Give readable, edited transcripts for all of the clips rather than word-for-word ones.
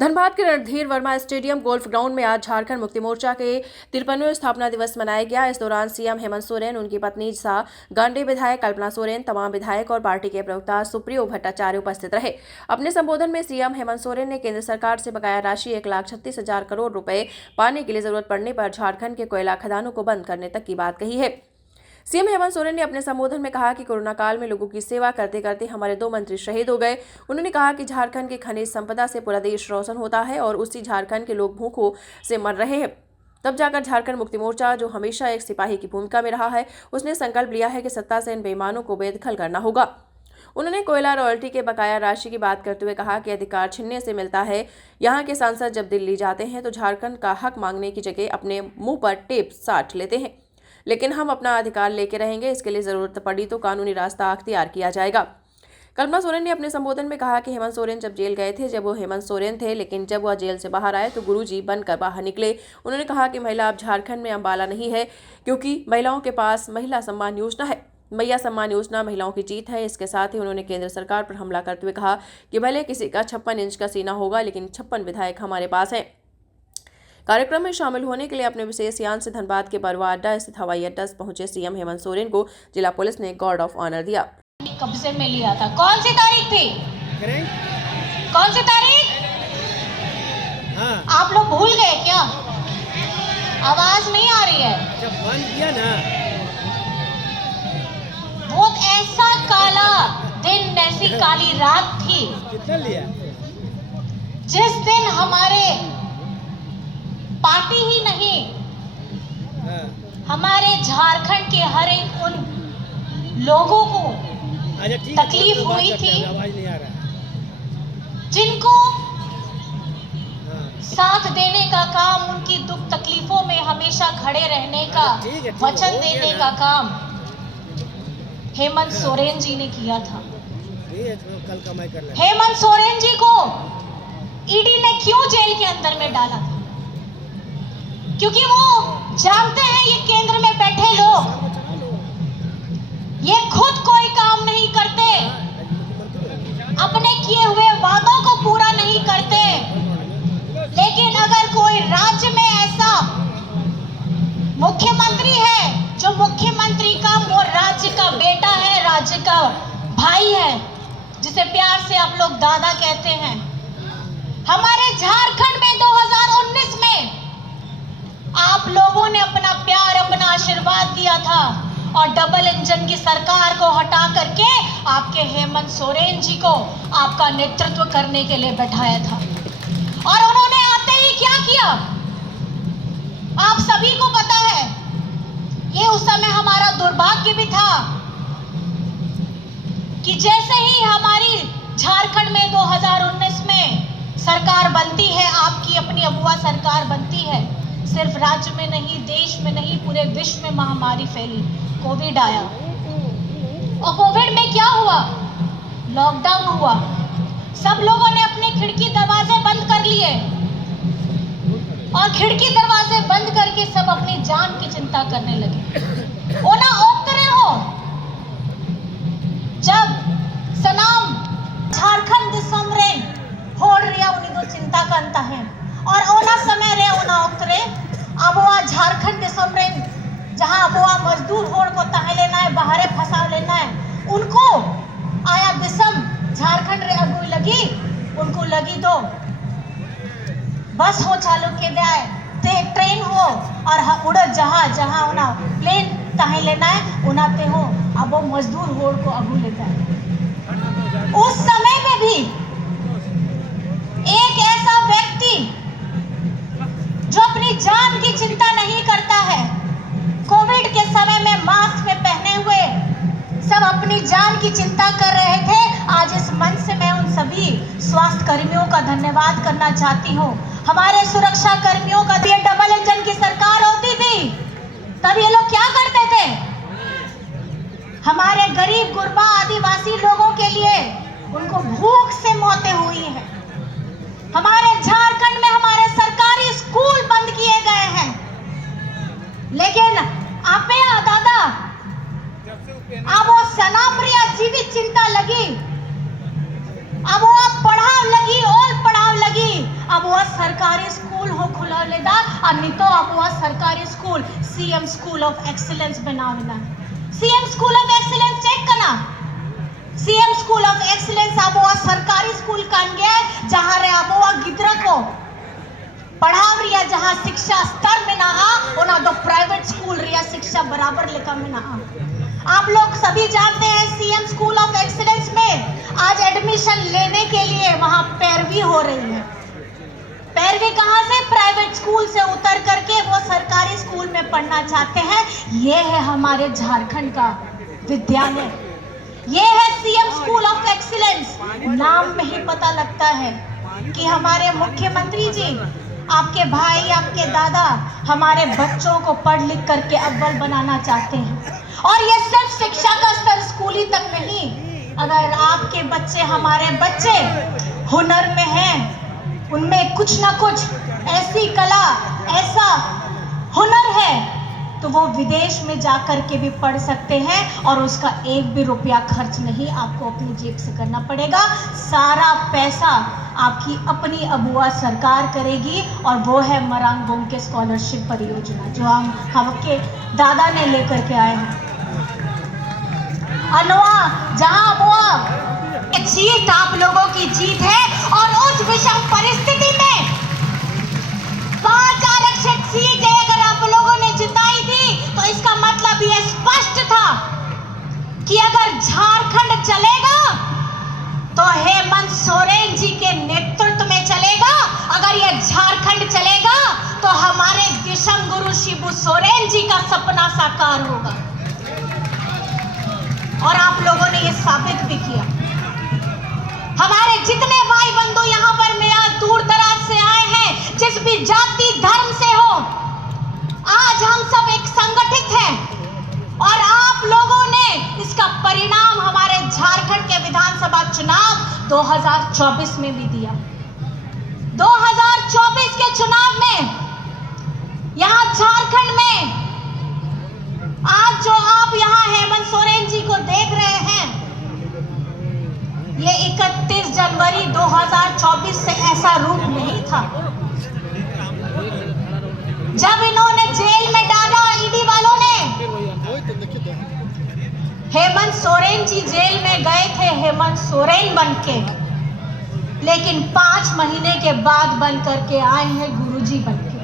धनबाद के Randhir Verma stadium golf ground में आज झारखंड मुक्ति मोर्चा के 53वें स्थापना दिवस मनाया गया। इस दौरान सीएम हेमंत सोरेन, उनकी पत्नी सा, गांडी विधायक कल्पना सोरेन, तमाम विधायक और पार्टी के प्रवक्ता सुप्रियो भट्टाचार्य उपस्थित रहे। अपने संबोधन में सीएम हेमंत सोरेन ने केंद्र सरकार से बकाया राशि 1,36,000 करोड़ रुपए पाने के लिए जरूरत पड़ने पर झारखंड के कोयला खदानों को बंद करने तक की बात कही है। सीएम हेमंत सोरेन ने अपने संबोधन में कहा कि कोरोना काल में लोगों की सेवा करते करते हमारे 2 मंत्री शहीद हो गए। उन्होंने कहा कि झारखंड की खनिज संपदा से पूरा देश रोशन होता है और उसी झारखंड के लोग भूखों से मर रहे हैं। तब जाकर झारखंड मुक्ति मोर्चा, जो हमेशा एक सिपाही की भूमिका में रहा है, उसने संकल्प लिया है कि सत्ता से इन बेईमानों को बेदखल करना होगा। उन्होंने कोयला रॉयल्टी के बकाया राशि की बात करते हुए कहा कि अधिकार छीनने से मिलता है। यहाँ के सांसद जब दिल्ली जाते हैं तो झारखंड का हक मांगने की जगह अपने मुंह पर टेप साट लेते हैं, लेकिन हम अपना अधिकार लेके रहेंगे। इसके लिए जरूरत पड़ी तो कानूनी रास्ता अख्तियार किया जाएगा। कल्पना सोरेन ने अपने संबोधन में कहा कि हेमंत सोरेन जब जेल गए थे, जब वो हेमंत सोरेन थे, लेकिन जब वह जेल से बाहर आए तो गुरुजी बनकर बाहर निकले। उन्होंने कहा कि महिला अब झारखंड में अंबाला नहीं है, क्योंकि महिलाओं के पास महिला सम्मान योजना है। मैया सम्मान योजना महिलाओं की जीत है। इसके साथ ही उन्होंने केंद्र सरकार पर हमला करते हुए कहा कि भले किसी का 56 इंच का सीना होगा, लेकिन 56 विधायक हमारे पास हैं। कार्यक्रम में शामिल होने के लिए अपने विशेष यान से धनबाद के बरवा अड्डा स्थित हवाई अड्डा पहुंचे सीएम हेमंत सोरेन को जिला पुलिस ने गार्ड ऑफ ऑनर दिया। कब्जे में लिया था। कौन सी तारीख थी? कौन सी तारीख? हाँ। आप लोग भूल गए क्या? आवाज नहीं आ रही है। जब बंद किया ना, वो ऐसा काला दिन, ऐसी काली रात थी कितना लिया? जिस दिन हमारे पार्टी ही नहीं, हाँ। हमारे झारखंड के हर एक उन लोगों को अच्छा, ठीक है, तकलीफ तो बात हुई करते थी, हैं, आवाज नहीं आ रहा है। जिनको हाँ। साथ देने का काम, उनकी दुख तकलीफों में हमेशा खड़े रहने का ठीक है, वचन हो गया देने ना। का काम हेमंत सोरेन जी ने किया था। ठीक है, तो कल कमाई कर लेंगे। हेमंत सोरेन जी को ईडी ने क्यों जेल के अंदर में डाला था? क्योंकि वो जानते हैं ये केंद्र में बैठे लोग, ये खुद कोई काम नहीं करते, अपने किए हुए वादों को पूरा नहीं करते। लेकिन अगर कोई राज्य में ऐसा मुख्यमंत्री है जो मुख्यमंत्री का वो राज्य का बेटा है, राज्य का भाई है, जिसे प्यार से आप लोग दादा कहते हैं, हमारे झारखंड में 2019 में आप लोगों ने अपना प्यार, अपना आशीर्वाद दिया था और डबल इंजन की सरकार को हटा करके आपके हेमंत सोरेन जी को आपका नेतृत्व करने के लिए बैठाया था। और उन्होंने आते ही क्या किया, आप सभी को पता है। ये उस समय हमारा दुर्भाग्य भी था कि जैसे ही हमारी झारखंड में 2019 में सरकार बनती है, आपकी अपनी अगुआ सरकार बनती है, सिर्फ राज्य में नहीं, देश में नहीं, पूरे विश्व में महामारी फैली, कोविड आया। और कोविड में क्या हुआ? लॉकडाउन हुआ। सब लोगों ने अपने खिड़की दरवाजे बंद कर लिए और खिड़की दरवाजे बंद करके सब अपनी जान की चिंता करने लगे। ओना ओक्तरे हो जब सनाम झारखंड दिसम रे होड़ रिया उन्हीं दो चिंता करता है और ओना समय रे ओना ओक्तरे अबुआ झारखंड दिसम रे जहां अबुआ मजदूर होड़ को तहे लेना है, बाहरे फंसा लेना है, उनको आया दिसम झारखंड रे अगुई लगी, उनको लगी तो बस हो चालू के दे ते ट्रेन हो और उड़ जहां जहां उना प्लेन तहे लेना है उनाते हो, अब वो मजदूर होड़ को अगू लेता है। उस समय में भी एक ऐसा व्यक्ति जो अपनी जान की चिंता नहीं करता है, कोविड के समय में मास्क में पहने हुए सब अपनी जान की चिंता कर रहे थे। आज इस मंच से मैं उन सभी स्वास्थ्य कर्मियों का धन्यवाद करना चाहती हूँ। हमारे सुरक्षा कर्मियों का ये डबल इंजन की सरकार होती थी तब ये लोग क्या करते थे? हमारे गरीब गुरबा आदिवासी लोगों के लिए उनको भूख से मौतें हुई हैं। हमारे झारखंड में हमारे सरकारी स्कूल बंद किए गए हैं, लेकिन आपे दादा अब वो सनाप्रिया जीवित चिंता लगी, अब वो पढ़ाव लगी और पढ़ाव लगी, अब अबुआ सरकारी स्कूल हो खुला लेदा अन्नितो अबुआ सरकारी school CM school of excellence बनावना CM school of excellence check करना सीएम स्कूल ऑफ एक्सीलेंस अबुआ सरकारी स्कूल कान गया जहां रे अबुआ गिद्रा को पढ़ाव रिया जहां शिक्षा स्तर में ना आ ओना दो प्राइवेट स्कूल रिया शिक्षा बराबर लेकर में ना आ। आप लोग सभी जानते हैं सीएम स्कूल ऑफ एक्सीलेंस में आज एडमिशन लेने के लिए वहां पैरवी हो रही है। पैरवी कहां से? प्राइवेट स्कूल से उतर करके वो सरकारी स्कूल में पढ़ना चाहते हैं। ये है हमारे झारखंड का विद्यालय, ये है सीएम स्कूल ऑफ एक्सीलेंस। नाम में ही पता लगता है कि हमारे मुख्यमंत्री जी, आपके भाई, आपके दादा हमारे बच्चों को पढ़ लिख करके अव्वल बनाना चाहते हैं। और ये सिर्फ शिक्षा का स्तर स्कूली तक नहीं, अगर आपके बच्चे, हमारे बच्चे हुनर में हैं, उनमें कुछ ना कुछ ऐसी कला, ऐसा हुनर है, तो वो विदेश में जाकर के भी पढ़ सकते हैं और उसका एक भी रुपया खर्च नहीं आपको अपनी जेब से करना पड़ेगा। सारा पैसा आपकी अपनी अबुआ सरकार करेगी और वो है मरांगबोंग के स्कॉलरशिप परियोजना जो हमके दादा ने लेकर के आए हैं। अनवा जहां अबुआ जीत आप लोगों की जीत है और उस विषम परिस्थिति में 5 आरक्षित सीट अगर आप लोगों ने जिताई थी तो इसका मतलब यह स्पष्ट था कि अगर झारखंड चलेगा तो हेमंत सोरेन जी के नेतृत्व में चलेगा। अगर यह झारखंड चलेगा तो हमारे दिशम गुरु शिबू सोरेन जी का सपना साकार होगा और आप लोगों ने यह साबित भी किया। हमारे जितने भाई बंधु यहाँ पर मेरा दूर दराज से आए हैं, जिस भी जाति धर्म से हो, आज हम सब एक संगठित हैं और आप लोगों ने इसका परिणाम हमारे झारखंड के विधानसभा चुनाव 2024 में भी दिया। 2024 के चुनाव में यहाँ झारखंड में आज जो आप यहाँ हेमंत सोरेन जी को देख रहे हैं, ये 31 जनवरी 2024 से ऐसा रूप नहीं था। जब इन्होंने जेल में डाला ईडी वालों ने, हेमंत सोरेन जी जेल में गए थे हेमंत सोरेन बनके, लेकिन 5 महीने के बाद बन करके आए हैं गुरुजी बनके।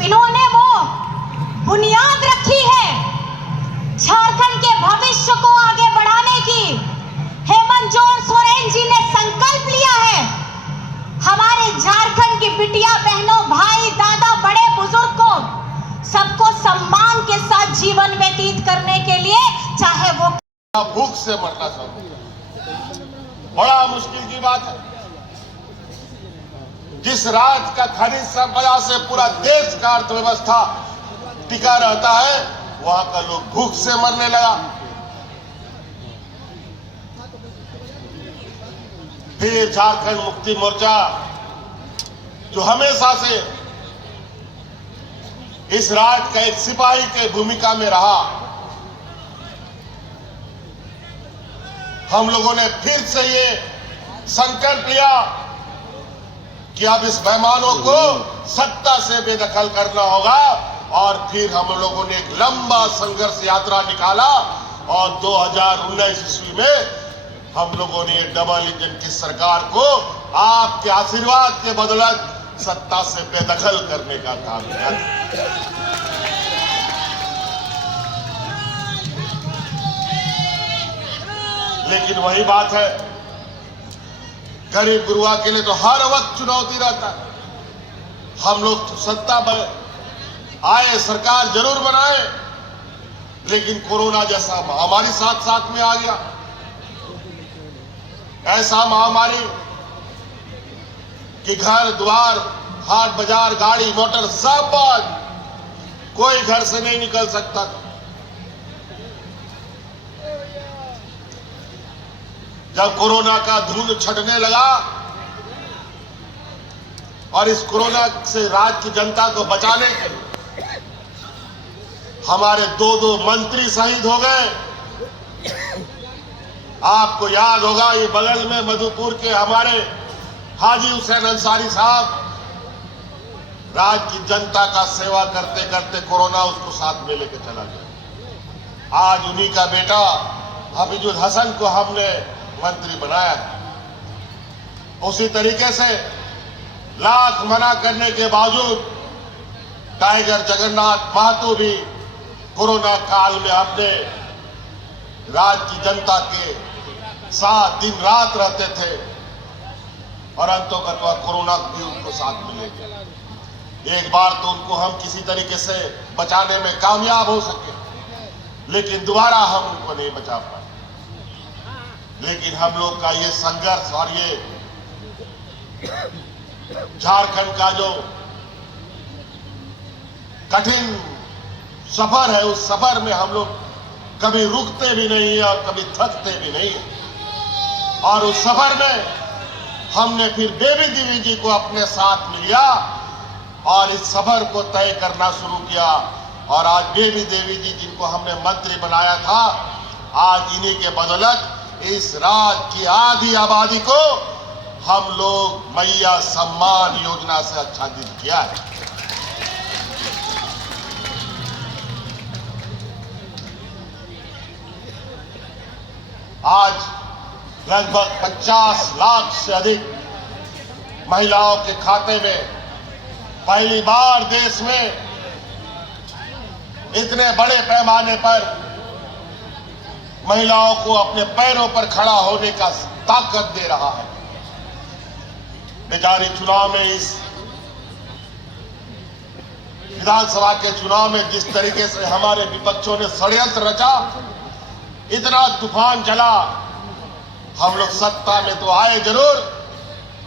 इन्होंने वो बुनियाद रखी है झारखंड के भविष्य को आगे बढ़ाने की। हेमंत सोरेन जी ने संकल्प लिया है हमारे झारखंड की बिटिया बहनों, भाई, दादा, बड़े बुजुर्ग को सबको सम्मान के साथ जीवन व्यतीत करने के लिए, चाहे वो भूख से मरना चाहिए। बड़ा मुश्किल की बात है। जिस राज्य का खनिज संपदा से पूरा देश का अर्थव्यवस्था टिका रहता है, वहां का लोग भूख से मरने लगा। फिर झारखंड मुक्ति मोर्चा जो हमेशा से इस राज्य का एक सिपाही के भूमिका में रहा, हम लोगों ने फिर से ये संकल्प लिया कि अब इस बेईमानों को सत्ता से बेदखल करना होगा। और फिर हम लोगों ने एक लंबा संघर्ष यात्रा निकाला और 2019 ईस्वी में हम लोगों ने डबल इंजन की सरकार को आपके आशीर्वाद के बदौलत सत्ता से बेदखल करने का काम किया। लेकिन वही बात है, गरीब गुरुआ के लिए तो हर वक्त चुनौती रहता है। हम लोग तो सत्ता आए, सरकार जरूर बनाए, लेकिन कोरोना जैसा महामारी साथ साथ में आ गया। ऐसा महामारी कि घर द्वार, हाट बाजार, गाड़ी मोटर सब बंद, कोई घर से नहीं निकल सकता। जब कोरोना का धूल छटने लगा और इस कोरोना से राज्य की जनता को बचाने के लिए हमारे 2 मंत्री शहीद हो गए। आपको याद होगा ये बगल में मधुपुर के हमारे हाजी हुसैन अंसारी साहब राज्य की जनता का सेवा करते करते कोरोना उसको साथ में लेके चला गया। आज उन्हीं का बेटा हफीजुल हसन को हमने मंत्री बनाया है। उसी तरीके से लाख मना करने के बावजूद टाइगर जगन्नाथ महतो भी कोरोना काल में अपने राज्य की जनता के साथ दिन रात रहते थे और अंतोगत्वा कोरोना भी उनको साथ मिले गया। एक बार तो उनको हम किसी तरीके से बचाने में कामयाब हो सके, लेकिन दोबारा हम उनको नहीं बचा पाए। लेकिन हम लोग का ये संघर्ष और ये झारखंड का जो कठिन सफर है, उस सफर में हम लोग कभी रुकते भी नहीं है और कभी थकते भी नहीं है। और उस सफर में हमने फिर बेबी देवी जी को अपने साथ में लिया और इस सफर को तय करना शुरू किया। और आज बेबी देवी जी जिनको हमने मंत्री बनाया था, आज इन्हीं के बदौलत इस राज्य की आधी आबादी को हम लोग मैया सम्मान योजना से आच्छादित किया है। आज लगभग 50 लाख से अधिक महिलाओं के खाते में पहली बार देश में इतने बड़े पैमाने पर महिलाओं को अपने पैरों पर खड़ा होने का ताकत दे रहा है। बेचारी चुनाव में, इस विधानसभा के चुनाव में जिस तरीके से हमारे विपक्षों ने षड्यंत्र रचा, इतना तूफान चला, हम लोग सत्ता में तो आए जरूर,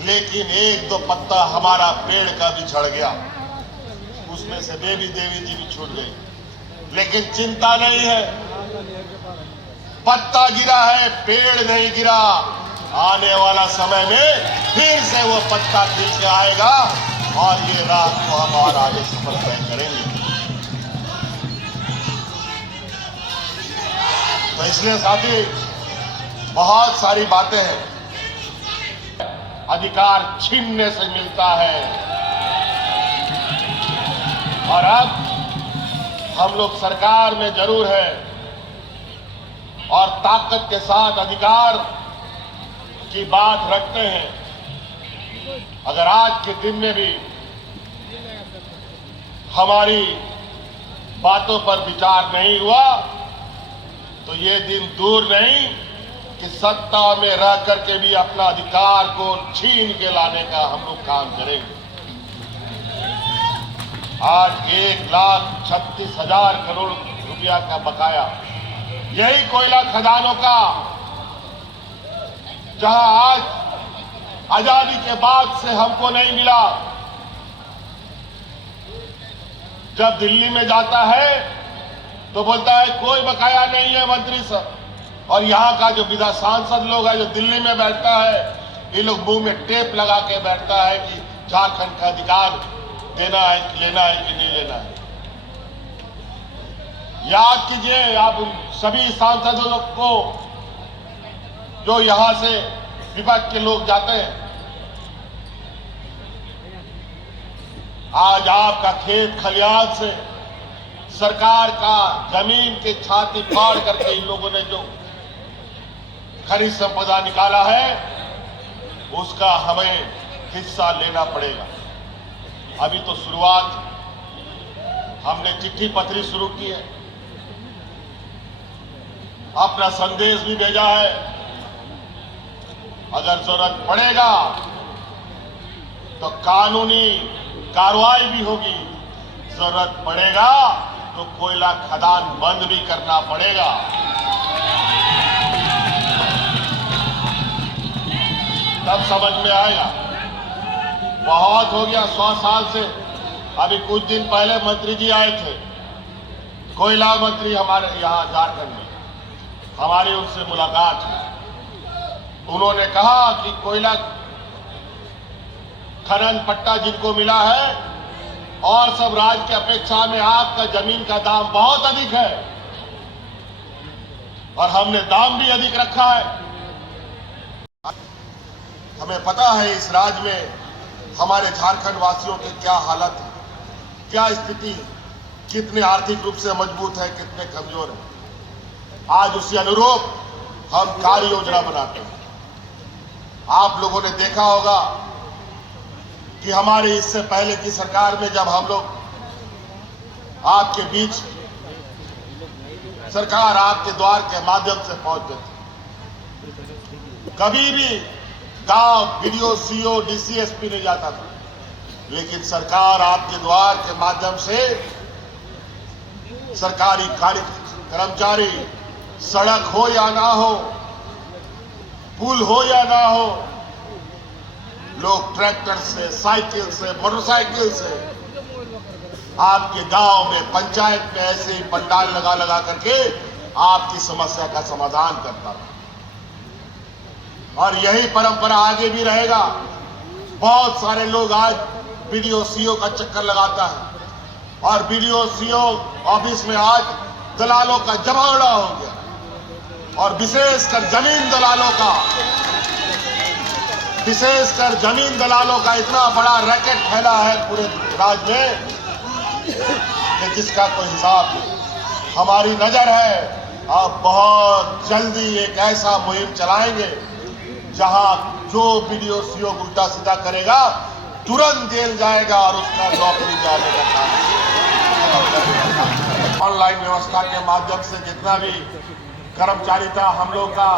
लेकिन एक दो पत्ता हमारा पेड़ का भी झड़ गया, उसमें से बेबी देवी जी भी छूट गई। लेकिन चिंता नहीं है, पत्ता गिरा है, पेड़ नहीं गिरा। आने वाला समय में फिर से वो पत्ता खिल के आएगा और ये रात को हम और आगे सफर तय करेंगे। तो इसलिए साथी, बहुत सारी बातें हैं। अधिकार छीनने से मिलता है और अब हम लोग सरकार में जरूर है और ताकत के साथ अधिकार की बात रखते हैं। अगर आज के दिन में भी हमारी बातों पर विचार नहीं हुआ तो ये दिन दूर नहीं कि सत्ता में रह करके भी अपना अधिकार को छीन के लाने का हम लोग काम करेंगे। आज 1,36,000 करोड़ रुपया का बकाया, यही कोयला खदानों का, जहां आज आजादी के बाद से हमको नहीं मिला। जब दिल्ली में जाता है तो बोलता है कोई बकाया नहीं है मंत्री साहब, और यहाँ का जो विधान सांसद लोग है जो दिल्ली में बैठता है, ये लोग मुंह में टेप लगा के बैठता है कि झारखंड का अधिकार देना है कि लेना है कि नहीं लेना है। याद कीजिए आप उन सभी सांसदों को जो यहां से विपक्ष के लोग जाते हैं। आज आपका खेत खलियान से सरकार का जमीन के छाती फाड़ करके इन लोगों ने जो खनिज संपदा निकाला है, उसका हमें हिस्सा लेना पड़ेगा। अभी तो शुरुआत, हमने चिट्ठी पत्री शुरू की है, अपना संदेश भी भेजा है। अगर जरूरत पड़ेगा तो कानूनी कार्रवाई भी होगी, जरूरत पड़ेगा तो कोयला खदान बंद भी करना पड़ेगा। तब समझ में आएगा। बहुत हो गया 100 साल से। अभी कुछ दिन पहले मंत्री जी आए थे, कोयला मंत्री हमारे यहाँ झारखंड में, हमारी उनसे मुलाकात हुई। उन्होंने कहा कि कोयला खनन पट्टा जिनको मिला है और सब राज्य की अपेक्षा में आपका जमीन का दाम बहुत अधिक है, और हमने दाम भी अधिक रखा है। हमें पता है इस राज्य में हमारे झारखंड वासियों की क्या हालत है, क्या स्थिति है, कितने आर्थिक रूप से मजबूत है, कितने कमजोर है। आज उसी अनुरूप हम कार्य योजना बनाते हैं। आप लोगों ने देखा होगा कि हमारे इससे पहले की सरकार में जब हम लोग आपके बीच सरकार आपके द्वार के माध्यम से पहुंचते थे, कभी भी गांव वीडियो सीओ डीसीएसपी नहीं जाता था, लेकिन सरकार आपके द्वार के माध्यम से सरकारी कर्मचारी, सड़क हो या ना हो, पुल हो या ना हो, लोग ट्रैक्टर से, साइकिल से, मोटरसाइकिल से आपके गांव में, पंचायत में ऐसे ही पंडाल लगा लगा करके आपकी समस्या का समाधान करता रहा। और यही परंपरा आगे भी रहेगा। बहुत सारे लोग आज बीडीओ सीओ का चक्कर लगाता है और बीडीओ सीओ ऑफिस में आज दलालों का जमावड़ा हो गया और विशेषकर जमीन दलालों का इतना बड़ा रैकेट फैला है पूरे राज्य में कि जिसका कोई हिसाब नहीं। हमारी नजर है अब बहुत जल्दी एक ऐसा मुहिम चलाएंगे जहां जो बीडीओ सीओ उल्टा सीधा करेगा तुरंत जेल जाएगा और उसका नौकरी जाने का काम। ऑनलाइन व्यवस्था के माध्यम से जितना भी कर्मचारी था हम लोग का,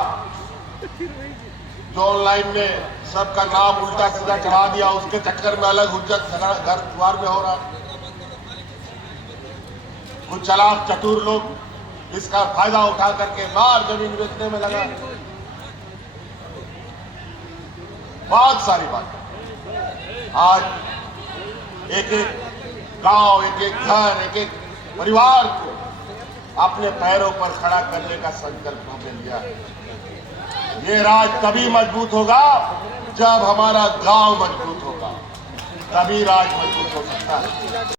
जो ऑनलाइन में सबका नाम उल्टा सीधा चढ़ा दिया, उसके चक्कर में अलग हुज्जत घर द्वार में हो रहा है। कुछ चालाक चतुर लोग इसका फायदा उठा करके बाहर जमीन बेचने में लगा। बहुत सारी बातें आज एक एक गांव, एक एक घर, एक एक परिवार को अपने पैरों पर खड़ा करने का संकल्प हमने लिया है। ये राज्य तभी मजबूत होगा जब हमारा गांव मजबूत होगा, तभी राज्य मजबूत हो सकता है।